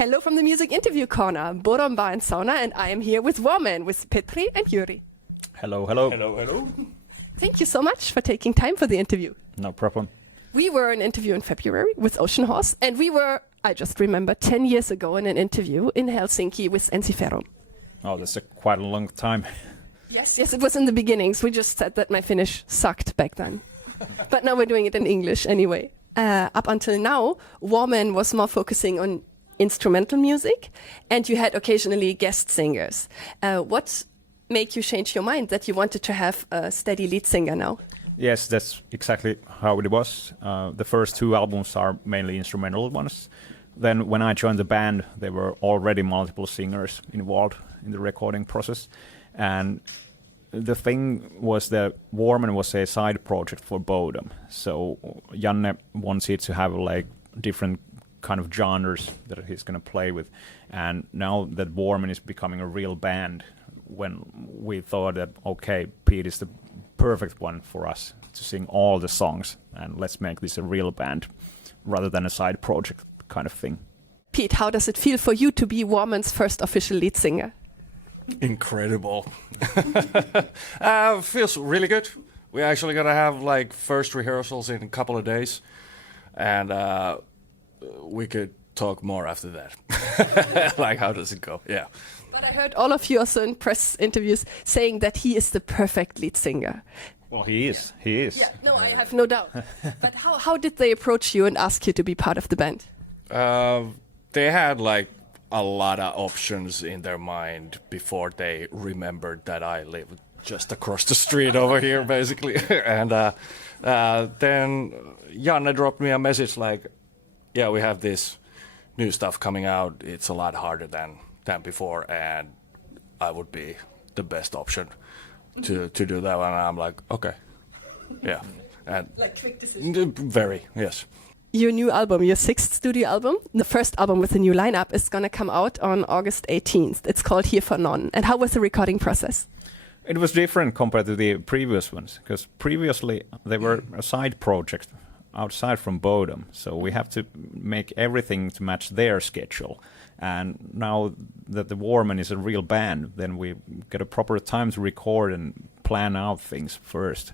Hello from the Music Interview Corner, Bodom Bar Sauna, and I am here with WARMEN, with Petri and Jyri. Hello, hello. Hello, hello. Thank you so much for taking time for the interview. No problem. We were in an interview in February with Ocean Horse, and we were, I just remember, 10 years ago in an interview in Helsinki with Ensiferum. Oh, that's quite a long time. Yes, it was in the beginnings. We just said that my Finnish sucked back then. But now we're doing it in English anyway. Up until now, WARMEN was more focusing on instrumental music, and you had occasionally guest singers. What made you change your mind that you wanted to have a steady lead singer now? Yes, that's exactly how it was. The first two albums are mainly instrumental ones. Then when I joined the band, there were already multiple singers involved in the recording process. And the thing was that WARMEN was a side project for Bodom. So Janne wanted to have like different kind of genres that he's going to play with. And now that WARMEN is becoming a real band, when we thought that, okay, Pete is the perfect one for us to sing all the songs, and let's make this a real band rather than a side project kind of thing. Pete, how does it feel for you to be WARMEN's first official lead singer? Incredible. Feels really good. We're actually gonna have like first rehearsals in a couple of days, and we could talk more after that. Like, how does it go? Yeah. But I heard all of you also in press interviews saying that he is the perfect lead singer. Well, he is. He is. Yeah, no, I have no doubt. But how did they approach you and ask you to be part of the band? They had like a lot of options in their mind before they remembered that I live just across the street over here, basically. And then Janne dropped me a message like, yeah, we have this new stuff coming out. It's a lot harder than before, and I would be the best option to do that one. And I'm like, okay, yeah. And like quick decision. Very, yes. Your new album, your sixth studio album, the first album with a new lineup, is going to come out on August 18th. It's called Here for None. And how was the recording process? It was different compared to the previous ones, because previously they were a side project outside from Bodom, so we have to make everything to match their schedule. And now that the WARMEN is a real band, then we get a proper time to record and plan out things first.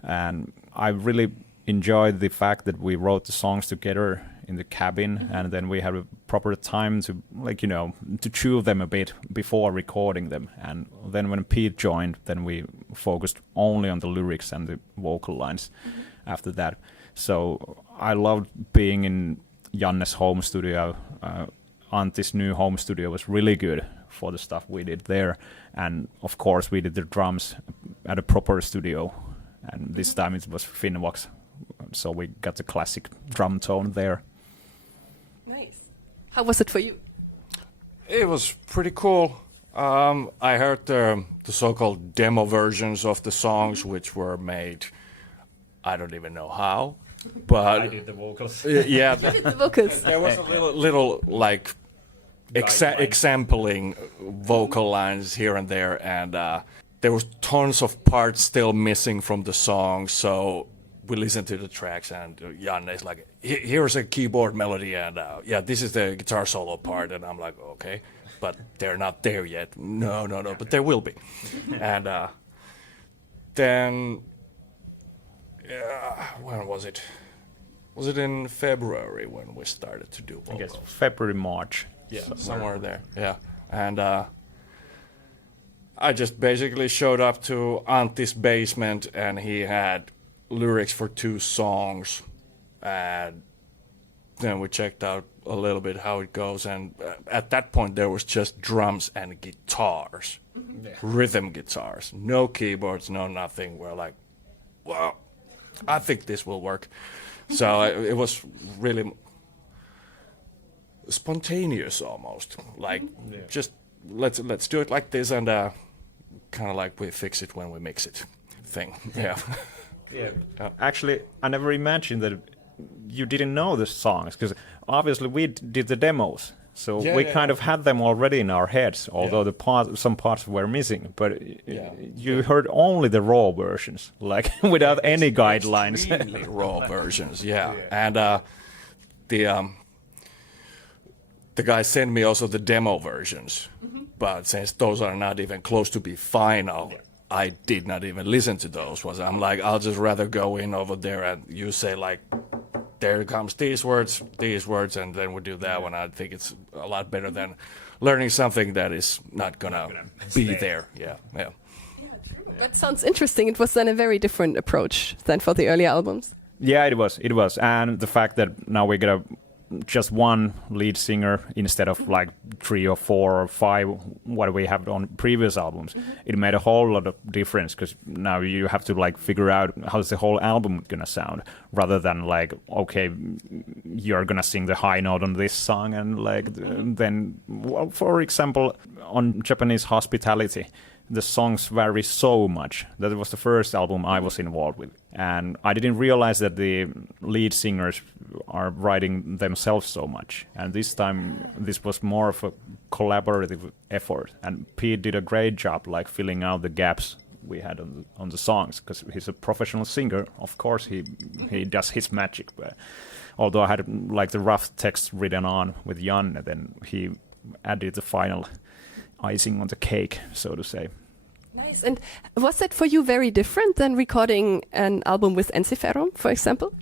And I really enjoyed the fact that we wrote the songs together in the cabin, and then we had a proper time to, like, you know, to chew them a bit before recording them. And then when Pete joined, then we focused only on the lyrics and the vocal lines after that. So I loved being in Janne's home studio. Antti's new home studio was really good for the stuff we did there. And of course we did the drums at a proper studio, and this time it was Finvox, so we got the classic drum tone there. Nice. How was it for you? It was pretty cool. I heard the so-called demo versions of the songs, which were made, I don't even know how, but I did the vocals. Yeah, You did the vocals. there was a little like exampling vocal lines here and there, and there was tons of parts still missing from the song. So we listened to the tracks, and Janne is like, here's a keyboard melody, and yeah, this is the guitar solo part, and I'm like, okay, but they're not there yet. No, but there will be. And then, when was it? Was it in February when we started to do vocals? I guess February, March. Yeah, somewhere there. Yeah, and I just basically showed up to Antti's basement, and he had lyrics for 2 songs, and then we checked out a little bit how it goes, and at that point there was just drums and guitars, rhythm guitars, no keyboards, no nothing. We're like, well, I think this will work. So it was really spontaneous almost, like just let's do it like this, and kind of like we fix it when we mix it thing. Yeah. Yeah. Actually, I never imagined that you didn't know the songs, because obviously we did the demos, so we kind of had them already in our heads, although some parts were missing. But you heard only the raw versions, like without any guidelines. Extremely raw versions, yeah. And the guy sent me also the demo versions, but since those are not even close to be final, I did not even listen to those. I'm like, I'll just rather go in over there and you say like, there comes these words, and then we do that one. I think it's a lot better than learning something that is not gonna be there. Yeah. That sounds interesting. It was then a very different approach than for the early albums. Yeah, it was, and the fact that now we get just one lead singer instead of like 3 or 4 or 5 what we have on previous albums, it made a whole lot of difference, because now you have to like figure out how's the whole album gonna sound, rather than like, okay, you're gonna sing the high note on this song, and like then, well, for example, on Japanese Hospitality, the songs vary so much. That was the first album I was involved with, and I didn't realize that the lead singers are writing themselves so much. And this time, this was more of a collaborative effort, and Pete did a great job, like filling out the gaps we had on the songs, because he's a professional singer. Of course, he does his magic. But although I had like the rough text written on with Janne, then he added the final icing on the cake, so to say. Nice. And was that for you very different than recording an album with Ensiferum, for example?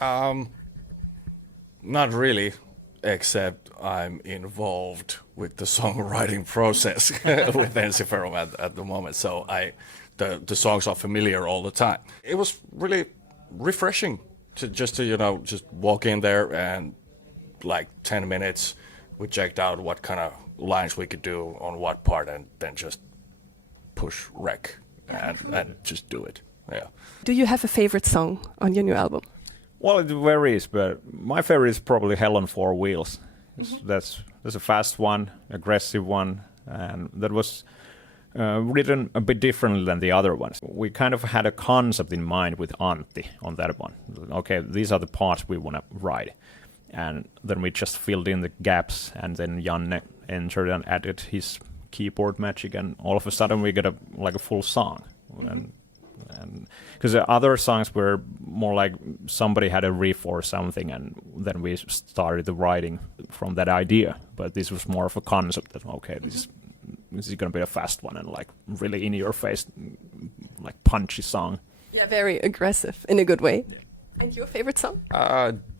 Not really, except I'm involved with the songwriting process with Ensiferum at the moment, so the songs are familiar all the time. It was really refreshing to just walk in there, and like 10 minutes we checked out what kind of lines we could do on what part, and then just push rec and just do it. Yeah. Do you have a favorite song on your new album? Well, it varies, but my favorite is probably Hell on Four Wheels. That's a fast one, aggressive one, and that was written a bit differently than the other ones. We kind of had a concept in mind with Antti on that one. Okay, these are the parts we want to write. And then we just filled in the gaps, and then Janne entered and added his keyboard magic, and all of a sudden we get a full song. And because the other songs were more like somebody had a riff or something, and then we started the writing from that idea. But this was more of a concept that, okay, this is going to be a fast one and like really in your face, like punchy song. Yeah, very aggressive in a good way. Yeah. And your favorite song?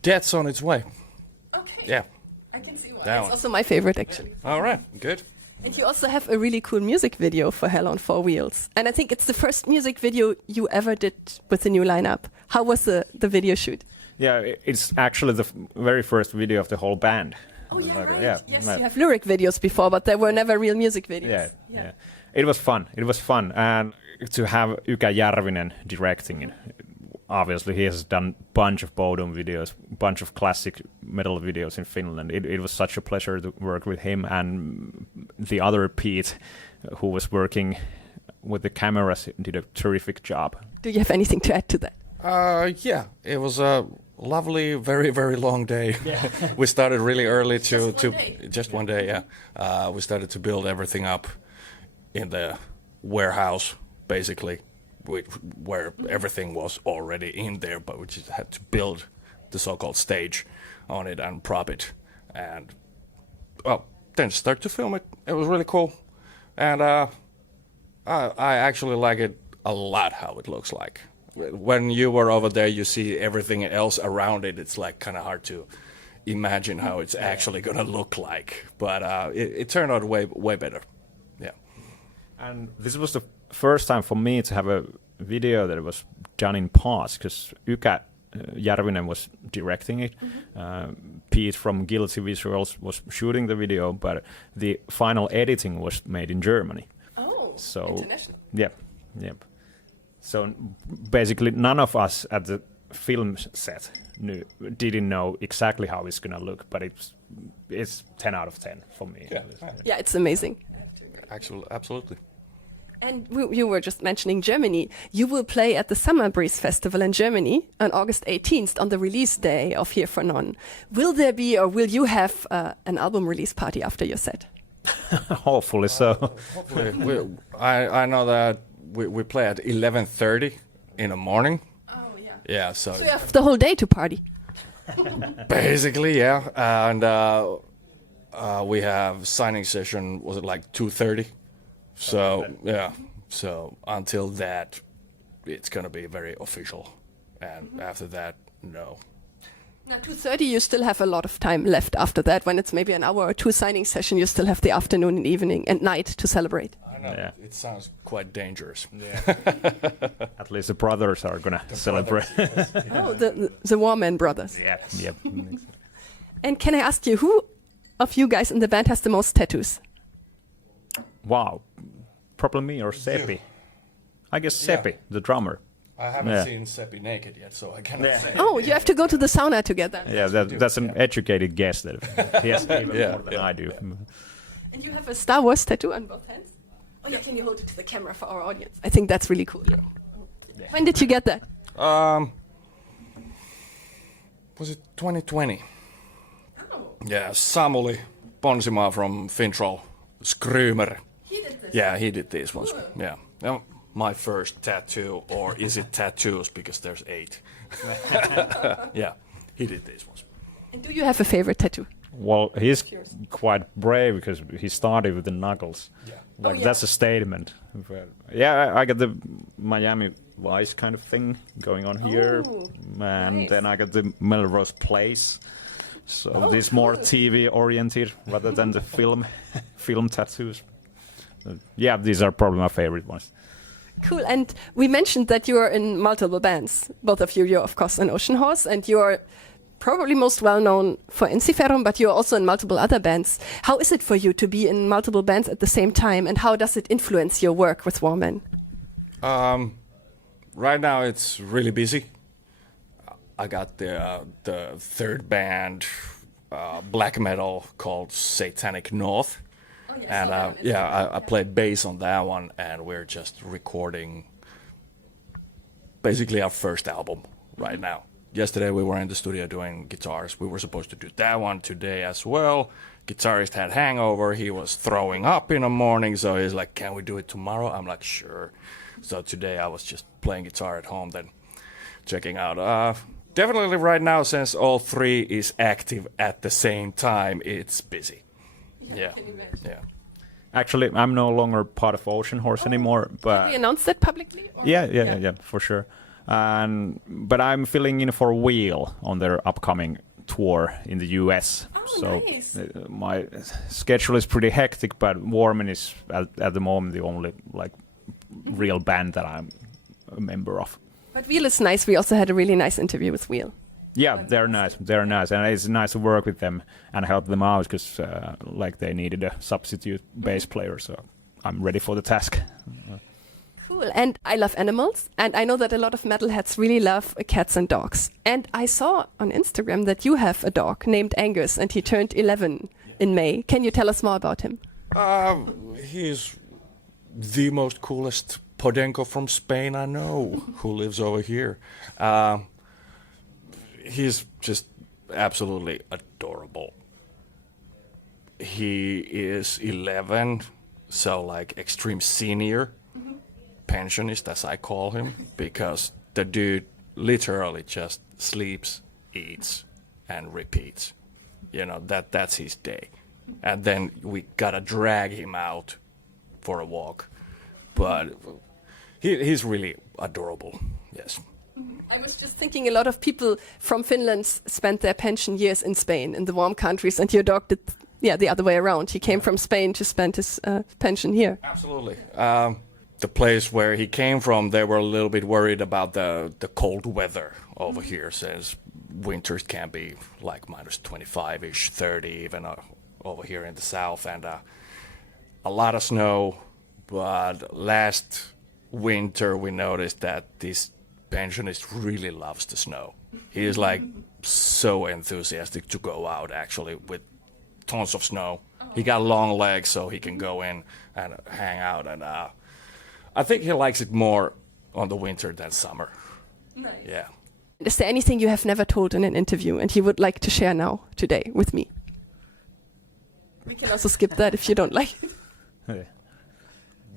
Death's on Its Way. Okay. Yeah. I can see why. That It's one. also my favorite, actually. All right, good. And you also have a really cool music video for Hell on Four Wheels. And I think it's the first music video you ever did with the new lineup. How was the video shoot? Yeah, it's actually the very first video of the whole band. Oh, yeah, right. Yeah, yes, you have lyric videos before, but there were never real music videos. Yeah. It was fun. And to have Ykä Järvinen directing it. Obviously, he has done a bunch of Bodom videos, a bunch of classic metal videos in Finland. It was such a pleasure to work with him, and the other Pete, who was working with the cameras, did a terrific job. Do you have anything to add to that? Yeah, it was a lovely, very, very long day. Yeah. We started really early just one day. Yeah, we started to build everything up in the warehouse, basically, where everything was already in there, but we just had to build the so-called stage on it and prop it, and then start to film it. It was really cool, and I actually like it a lot how it looks like. When you were over there, you see everything else around it. It's like kind of hard to imagine how it's actually gonna look like, but it turned out way better. Yeah. And this was the first time for me to have a video that was done in parts, because Ykä Järvinen was directing it. Pete from Guilty Visuals was shooting the video, but the final editing was made in Germany. Oh, so international. Yep. So basically none of us at the film set didn't know exactly how it's going to look, but it's 10 out of 10 for me. Yeah, it's amazing. Actually, absolutely. And you were just mentioning Germany. You will play at the Summer Breeze Festival in Germany on August 18th on the release day of Here for None. Will there be, or will you have an album release party after your set? Hopefully so. Hopefully. I know that we play at 11:30 in the morning. Oh, yeah. Yeah, so you have the whole day to party. basically, yeah. And We have signing session, was it like 2:30? So, yeah. So until that, it's going to be very official. And after that, no. Now, 2:30, you still have a lot of time left after that. When it's maybe an hour or two signing session, you still have the afternoon and evening and night to celebrate. I know. Yeah. It sounds quite dangerous. At least the brothers are gonna celebrate. Oh, the WARMEN brothers. Yeah. Yep. And can I ask you, who of you guys in the band has the most tattoos? Wow. Probably me or Seppi. I guess Seppi, the drummer. I haven't Yeah. seen Seppi naked yet, so I cannot say. Oh, you have to go to the sauna together. Yeah, that's an educated guess that he has even Yeah, more than yeah, I do. And you have a Star Wars tattoo on both hands? Oh yeah, can you hold it to the camera for our audience? I think that's really cool. Yeah. When did you get that? Was it 2020? Oh, Yeah, Samuli Ponsimaa from Fintroll, Skrymer. he did this. Yeah, he did these ones. Yeah. My first tattoo, or is it tattoos because there's 8? Yeah, he did these ones. And do you have a favorite tattoo? Well, he's quite brave because he started with the knuckles. Yeah. Like yeah. that's a statement. But, yeah, I got the Miami Vice kind of thing going on here, Ooh, and nice. then I got the Melrose Place. So this more TV oriented rather than the film tattoos. Yeah, these are probably my favorite ones. Cool. And we mentioned that you are in multiple bands. Both of you, you're of course an Ocean Horse, and you're probably most well known for Ensiferum, but you're also in multiple other bands. How is it for you to be in multiple bands at the same time, and how does it influence your work with WARMEN? Right now it's really busy. I got the third band, black metal called Satanic North. And I play bass on that one, and we're just recording basically our first album right now. Yesterday we were in the studio doing guitars. We were supposed to do that one today as well. Guitarist had hangover. He was throwing up in the morning, so he's like, "Can we do it tomorrow?" I'm like, "Sure." So today I was just playing guitar at home, then checking out. Definitely right now, since all 3 is active at the same time, it's busy. Yeah. Yeah. Actually, I'm no longer part of Ocean Horse anymore, Have but we announced that publicly? or- yeah, for sure. But I'm filling in for Wheel on their upcoming tour in the US. Oh, So nice. my schedule is pretty hectic, but WARMEN is at the moment the only like real band that I'm a member of. But Wheel is nice. We also had a really nice interview with Wheel. Yeah, they're nice. They're nice, and it's nice to work with them and help them out because like they needed a substitute bass player. So I'm ready for the task. Cool. And I love animals, and I know that a lot of metalheads really love cats and dogs. And I saw on Instagram that you have a dog named Angus, and he turned 11 in May. Can you tell us more about him? He's the most coolest Podenco from Spain I know, who lives over here. He's just absolutely adorable. He is 11, so like extreme senior pensionist, as I call him, because the dude literally just sleeps, eats, and repeats. You know, that's his day. And then we gotta drag him out for a walk. But he's really adorable, yes. I was just thinking a lot of people from Finland spent their pension years in Spain, in the warm countries, and your dog did, the other way around. He came from Spain to spend his pension here. Absolutely. The place where he came from, they were a little bit worried about the cold weather over here, since winters can be like minus 25-ish, 30 even over here in the south, and a lot of snow. But last winter we noticed that this pensionist really loves the snow. He is like so enthusiastic to go out actually with tons of snow. He got long legs so he can go in and hang out, and I think he likes it more on the winter than summer. Nice. Yeah. Is there anything you have never told in an interview and you would like to share now, today, with me? We can also skip that if you don't like.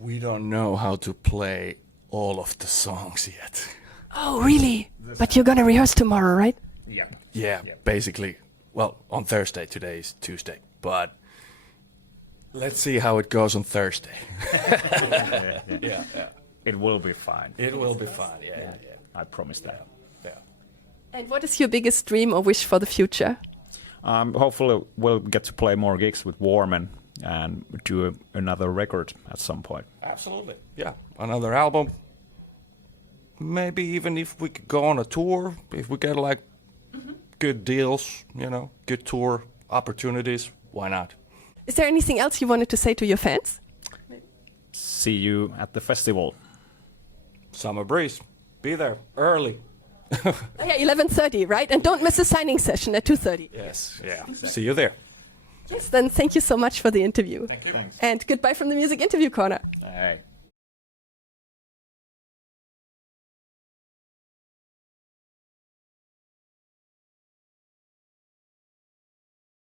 We don't know how to play all of the songs yet. Oh, really? But you're gonna rehearse tomorrow, right? Yeah. Yeah, basically. Well, on Thursday, today is Tuesday, but Let's see how it goes on Thursday. Yeah. It will be fine. It will be fun. Yeah. I promise that. Yeah. And what is your biggest dream or wish for the future? Hopefully, we'll get to play more gigs with WARMEN and do another record at some point. Absolutely. Yeah. Another album. Maybe even if we could go on a tour, if we get like good deals, good tour opportunities, why not? Is there anything else you wanted to say to your fans? See you at the festival. Summer Breeze. Be there early. Oh, yeah, 11:30, right? And don't miss the signing session at 2:30. Yes. Yeah. See you there. Yes, then thank you so much for the interview. Thank you. Thanks. And goodbye from the Music Interview Corner. Hey.